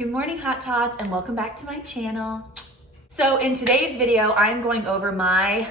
Good morning, Hot Tots, and welcome back to my channel. So in today's video, I'm going over my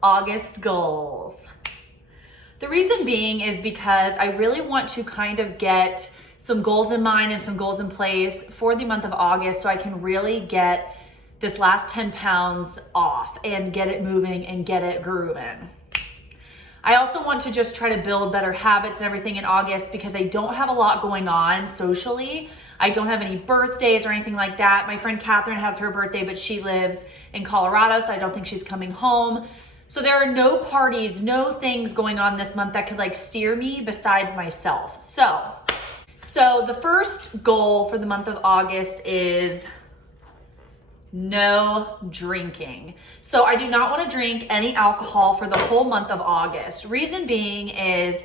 August goals. The reason being is because I really want to kind of get some goals in mind and some goals in place for the month of August so I can really get this last 10 pounds off and get it moving and get it grooving. I also want to just try to build better habits and everything in August because I don't have a lot going on socially. I don't have any birthdays or anything like that. My friend Catherine has her birthday, but she lives in Colorado, so I don't think she's coming home. So there are no parties, no things going on this month that could like steer me besides myself. So the first goal for the month of August is no drinking. So I do not want to drink any alcohol for the whole month of August. Reason being is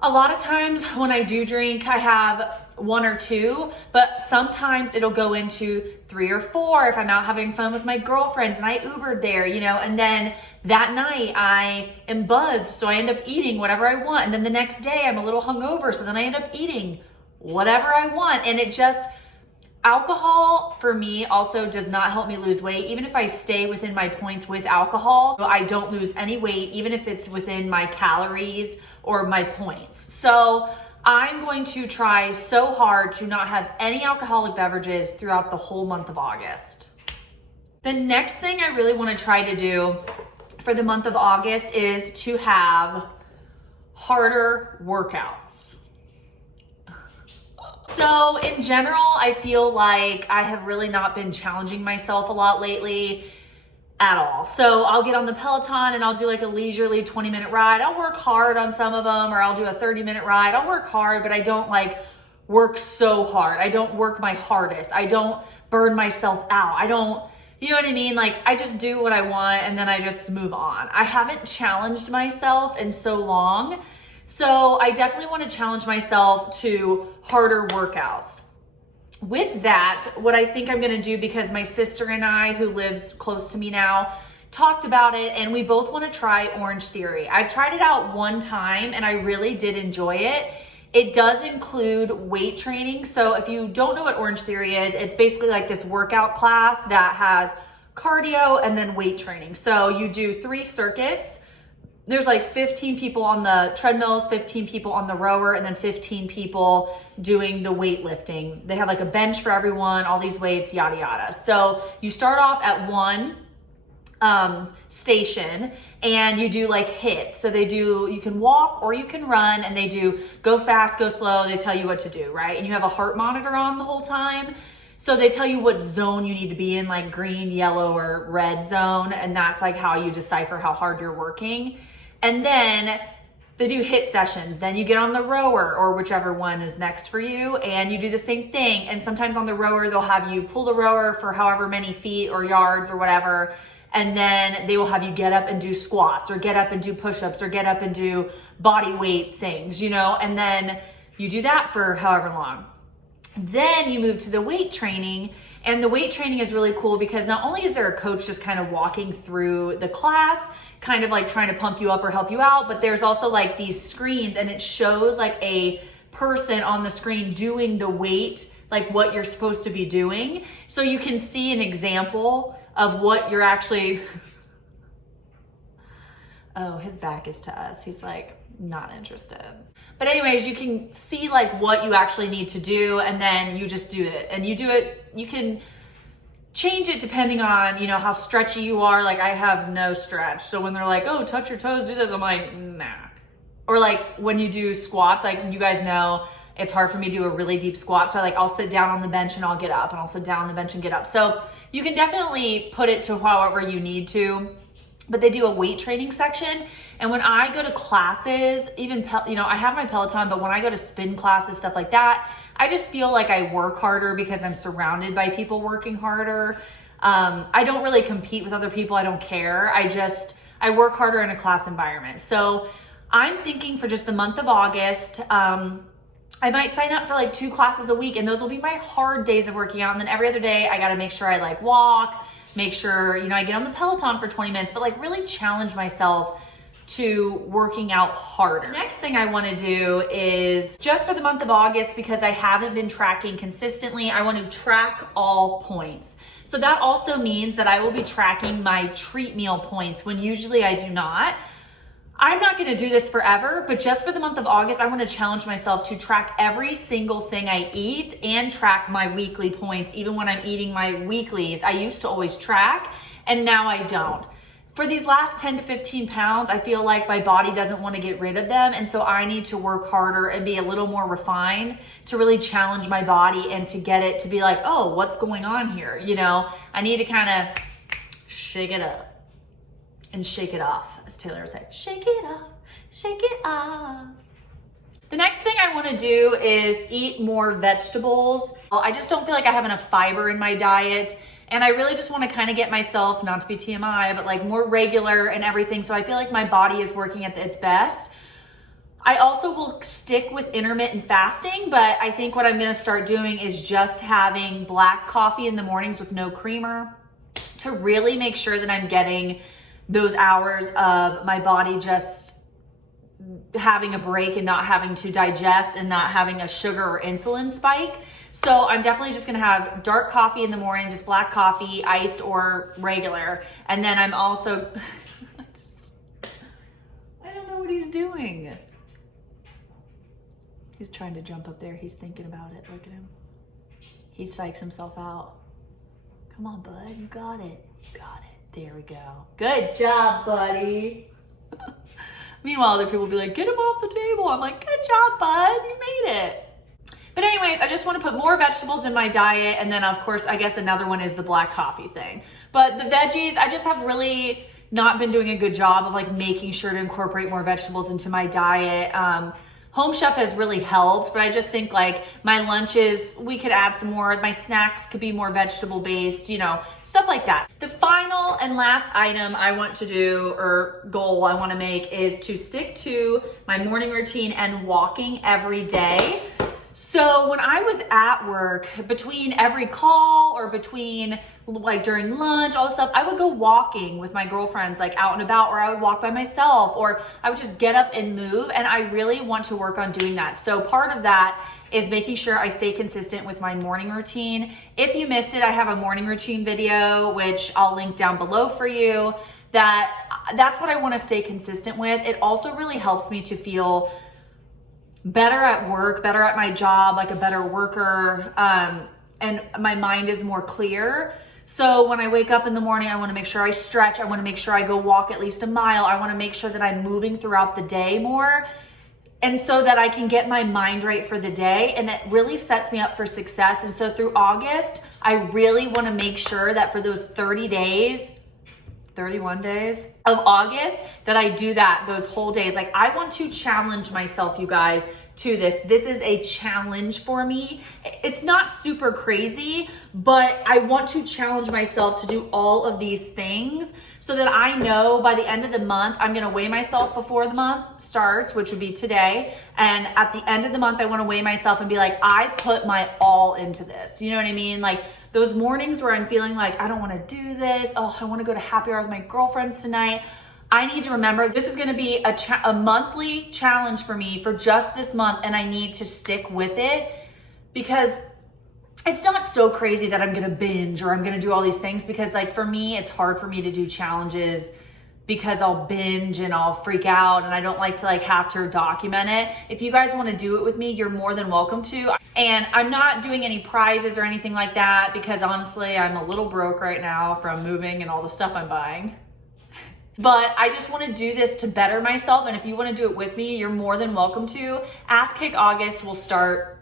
a lot of times when I do drink, I have one or two, but sometimes it'll go into 3 or 4 if I'm out having fun with my girlfriends and I Ubered there, and then that night I am buzzed, so I end up eating whatever I want. And then the next day I'm a little hungover, so then I end up eating whatever I want. And alcohol for me also does not help me lose weight. Even if I stay within my points with alcohol, I don't lose any weight, even if it's within my calories or my points. So I'm going to try so hard to not have any alcoholic beverages throughout the whole month of August. The next thing I really want to try to do for the month of August is to have harder workouts. So in general, I feel like I have really not been challenging myself a lot lately at all. So I'll get on the Peloton and I'll do like a leisurely 20-minute ride. I'll work hard on some of them, or I'll do a 30-minute ride. I'll work hard, but I don't like work so hard. I don't work my hardest. I don't burn myself out. I don't, you know what I mean? Like I just do what I want and then I just move on. I haven't challenged myself in so long. So I definitely want to challenge myself to harder workouts. With that, what I think I'm going to do, because my sister and I, who lives close to me now, talked about it, and we both want to try Orange Theory. I've tried it out one time and I really did enjoy it. It does include weight training. So if you don't know what Orange Theory is, it's basically like this workout class that has cardio and then weight training. So you do 3 circuits. There's like 15 people on the treadmills, 15 people on the rower, and then 15 people doing the weightlifting. They have like a bench for everyone, all these weights, yada, yada. So you start off at one station and you do like HIIT. So you can walk or you can run, and they do go fast, go slow. They tell you what to do, right? And you have a heart monitor on the whole time. So they tell you what zone you need to be in, like green, yellow, or red zone. And that's like how you decipher how hard you're working. And then they do HIIT sessions. Then you get on the rower or whichever one is next for you, and you do the same thing. And sometimes on the rower, they'll have you pull the rower for however many feet or yards or whatever. And then they will have you get up and do squats, or get up and do push-ups, or get up and do body weight things, and then you do that for however long. Then you move to the weight training, and the weight training is really cool because not only is there a coach just kind of walking through the class, kind of like trying to pump you up or help you out, but there's also like these screens, and it shows like a person on the screen doing the weight, like what you're supposed to be doing. So you can see an example of what you're actually, oh, his back is to us. He's like, not interested. But anyways, you can see like what you actually need to do, and then you just do it. And you do it, you can change it depending on, how stretchy you are. Like I have no stretch. So when they're like, oh, touch your toes, do this, I'm like, nah. Or like when you do squats, like you guys know, it's hard for me to do a really deep squat. So I'll sit down on the bench and I'll get up, and I'll sit down on the bench and get up. So you can definitely put it to however you need to. But they do a weight training section. And when I go to classes, even, I have my Peloton, but when I go to spin classes, stuff like that, I just feel like I work harder because I'm surrounded by people working harder. I don't really compete with other people. I don't care. I work harder in a class environment. So I'm thinking for just the month of August, I might sign up for like 2 classes a week, and those will be my hard days of working out. And then every other day I got to make sure I like walk, make sure, I get on the Peloton for 20 minutes, but like really challenge myself to working out harder. The next thing I want to do is just for the month of August, because I haven't been tracking consistently, I want to track all points. So that also means that I will be tracking my treat meal points when usually I do not. I'm not going to do this forever, but just for the month of August, I want to challenge myself to track every single thing I eat and track my weekly points. Even when I'm eating my weeklies, I used to always track and now I don't. For these last 10 to 15 pounds, I feel like my body doesn't want to get rid of them. And so I need to work harder and be a little more refined to really challenge my body and to get it to be like, oh, what's going on here? You know, I need to kind of shake it up and shake it off, as Taylor would say, shake it off, shake it off. The next thing I want to do is eat more vegetables. I just don't feel like I have enough fiber in my diet. And I really just want to kind of get myself, not to be TMI, but like more regular and everything. So I feel like my body is working at its best. I also will stick with intermittent fasting, but I think what I'm going to start doing is just having black coffee in the mornings with no creamer to really make sure that I'm getting those hours of my body just having a break and not having to digest and not having a sugar or insulin spike. So I'm definitely just gonna have dark coffee in the morning, just black coffee, iced or regular. And then I'm also, I don't know what he's doing. He's trying to jump up there. He's thinking about it. Look at him. He psychs himself out. Come on, bud, you got it. You got it. There we go. Good job, buddy. Meanwhile, other people will be like, get him off the table. I'm like, good job, bud. You made it. But anyways, I just want to put more vegetables in my diet. And then, of course, I guess another one is the black coffee thing. But the veggies, I just have really not been doing a good job of like making sure to incorporate more vegetables into my diet. Home Chef has really helped, but I just think like my lunches, we could add some more. My snacks could be more vegetable based, you know, stuff like that. The final and last item I want to do or goal I want to make is to stick to my morning routine and walking every day. So when I was at work, between every call or between like during lunch, all this stuff, I would go walking with my girlfriends like out and about, or I would walk by myself, or I would just get up and move. And I really want to work on doing that. So part of that is making sure I stay consistent with my morning routine. If you missed it, I have a morning routine video, which I'll link down below for you. That's what I want to stay consistent with. It also really helps me to feel better at work, better at my job, like a better worker, and my mind is more clear. So when I wake up in the morning, I want to make sure I stretch. I want to make sure I go walk at least a mile. I want to make sure that I'm moving throughout the day more, and so that I can get my mind right for the day, and it really sets me up for success. And so through August, I really want to make sure that for those 31 days of August, that I do that those whole days. Like I want to challenge myself, you guys, to this. This is a challenge for me. It's not super crazy, but I want to challenge myself to do all of these things so that I know by the end of the month, I'm going to weigh myself before the month starts, which would be today. And at the end of the month, I want to weigh myself and be like, I put my all into this. You know what I mean? Like those mornings where I'm feeling like, I don't want to do this. Oh, I want to go to happy hour with my girlfriends tonight. I need to remember this is going to be a monthly challenge for me for just this month. And I need to stick with it because it's not so crazy that I'm going to binge or I'm going to do all these things, because like for me, it's hard for me to do challenges because I'll binge and I'll freak out, and I don't like to like have to document it. If you guys want to do it with me, you're more than welcome to. And I'm not doing any prizes or anything like that because honestly, I'm a little broke right now from moving and all the stuff I'm buying. But I just want to do this to better myself. And if you want to do it with me, you're more than welcome to. Ask Kick August will start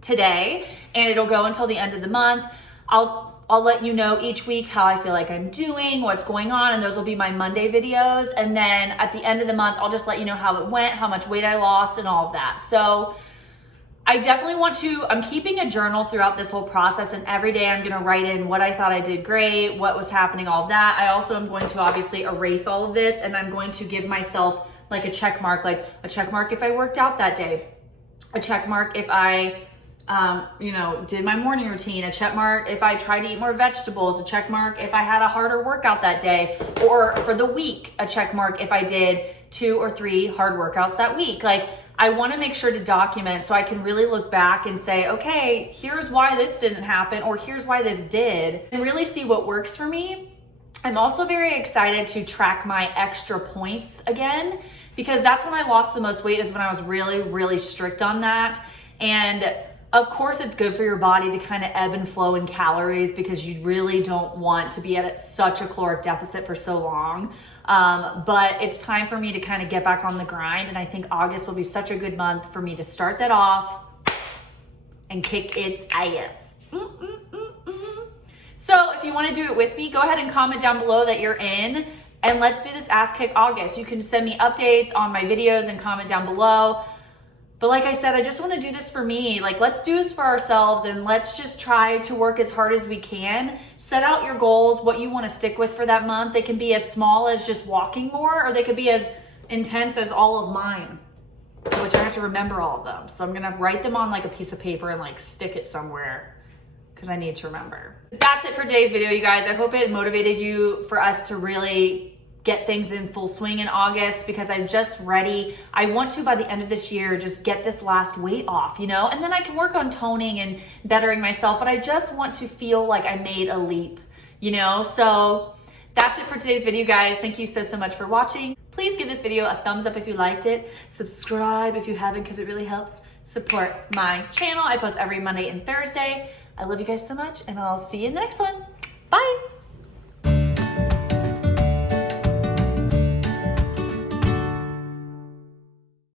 today and it'll go until the end of the month. I'll let you know each week how I feel like I'm doing, what's going on, and those will be my Monday videos. And then at the end of the month, I'll just let you know how it went, how much weight I lost, and all of that. So I definitely want to, I'm keeping a journal throughout this whole process, and every day I'm gonna write in what I thought I did great, what was happening, all of that. I also am going to obviously erase all of this, and I'm going to give myself like a check mark if I worked out that day, a check mark if I did my morning routine, a check mark if I tried to eat more vegetables, a check mark if I had a harder workout that day, or for the week, a check mark if I did 2 or 3 hard workouts that week. Like, I want to make sure to document so I can really look back and say, okay, here's why this didn't happen, or here's why this did, and really see what works for me. I'm also very excited to track my extra points again, because that's when I lost the most weight, is when I was really, really strict on that. And of course, it's good for your body to kind of ebb and flow in calories, because you really don't want to be at such a caloric deficit for so long. But it's time for me to kind of get back on the grind. And I think August will be such a good month for me to start that off and kick its ass. So if you want to do it with me, go ahead and comment down below that you're in, and let's do this Ass Kick August. You can send me updates on my videos and comment down below. But like I said, I just want to do this for me. Like, let's do this for ourselves, and let's just try to work as hard as we can. Set out your goals, what you want to stick with for that month. They can be as small as just walking more, or they could be as intense as all of mine, which I have to remember all of them. So I'm going to write them on like a piece of paper and like stick it somewhere, because I need to remember. That's it for today's video, you guys. I hope it motivated you for us to really get things in full swing in August, because I'm just ready. I want to, by the end of this year, just get this last weight off, you know, and then I can work on toning and bettering myself, but I just want to feel like I made a leap, you know? So that's it for today's video, guys. Thank you so, so much for watching. Please give this video a thumbs up if you liked it. Subscribe if you haven't, because it really helps support my channel. I post every Monday and Thursday. I love you guys so much, and I'll see you in the next one. Bye.